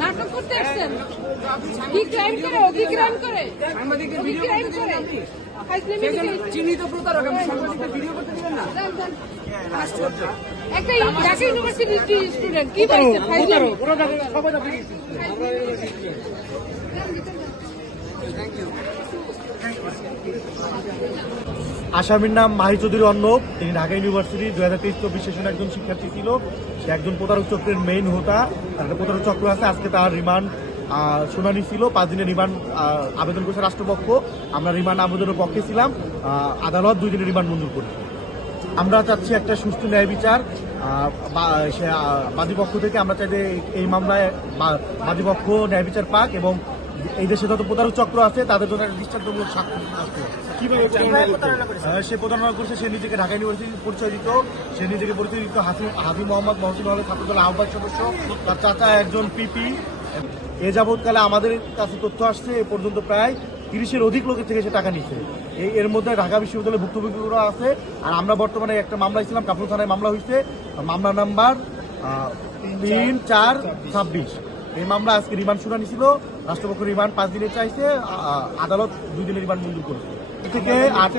নাটক করতে আসছেন? কি ক্রাইম করে? ও কি ক্রাইম করে? সাংবাদিকের ভিডিও করে? চিহ্নিত প্রতারক। আপনি সাংবাদিকের ভিডিও করতে দিবেন না? একটা ঢাকা ইউনিভার্সিটির স্টুডেন্ট কি বলছে? আসামির নাম মাহি চৌধুরী অর্ণব। তিনি ঢাকা ইউনিভার্সিটি 2023-24 সেশনের একজন শিক্ষার্থী ছিল। সে একজন প্রতারক চক্রের মেইন হোতা। তার একটা প্রতারক চক্র আছে। আজকে তার রিমান্ড শুনানি ছিল। 5 দিনের রিমান্ড আবেদন করেছে রাষ্ট্রপক্ষ। আমরা রিমান্ড আবেদনের পক্ষে ছিলাম। আদালত 2 দিনের রিমান্ড মঞ্জুর করেছে। আমরা চাচ্ছি একটা সুষ্ঠু ন্যায় বিচার। বাদীপক্ষ থেকে আমরা চাই যে এই মামলায় বাদীপক্ষ ন্যায় বিচার পাক এবং এই দেশে যত প্রতারক চক্র আছে তাদের জন্য একটা দৃষ্টান্তমূলক সাক্ষ্য আসবে। সে প্রতারণা করছে। সে নিজেকে ঢাকা ইউনিভার্সিটির পরিচয় দিত। সে নিজেকে পরিচয় দিত হাফি মোহাম্মদ মহসিন হলের ছাত্রদল আহ্বায়ক সদস্য। তার চাচা একজন পিপি। এ যাবৎকালে আমাদের কাছে তথ্য আসছে এ পর্যন্ত প্রায় 30-এর অধিক লোকের থেকে সে টাকা নিচ্ছে। এর মধ্যে ঢাকা বিশ্ববিদ্যালয়ের ভুক্তভোগীরা আছে। আর আমরা বর্তমানে একটা মামলা ছিলাম, কাপুর থানায় মামলা হয়েছে, মামলা নাম্বার 3-4-26। এই মামলা আজকে রিমান্ড শুনানি ছিল। রাষ্ট্রপক্ষ রিমান্ড 5 দিনের চাইছে, আদালত 2 দিনের রিমান্ড মঞ্জুর করেছে। থেকে 8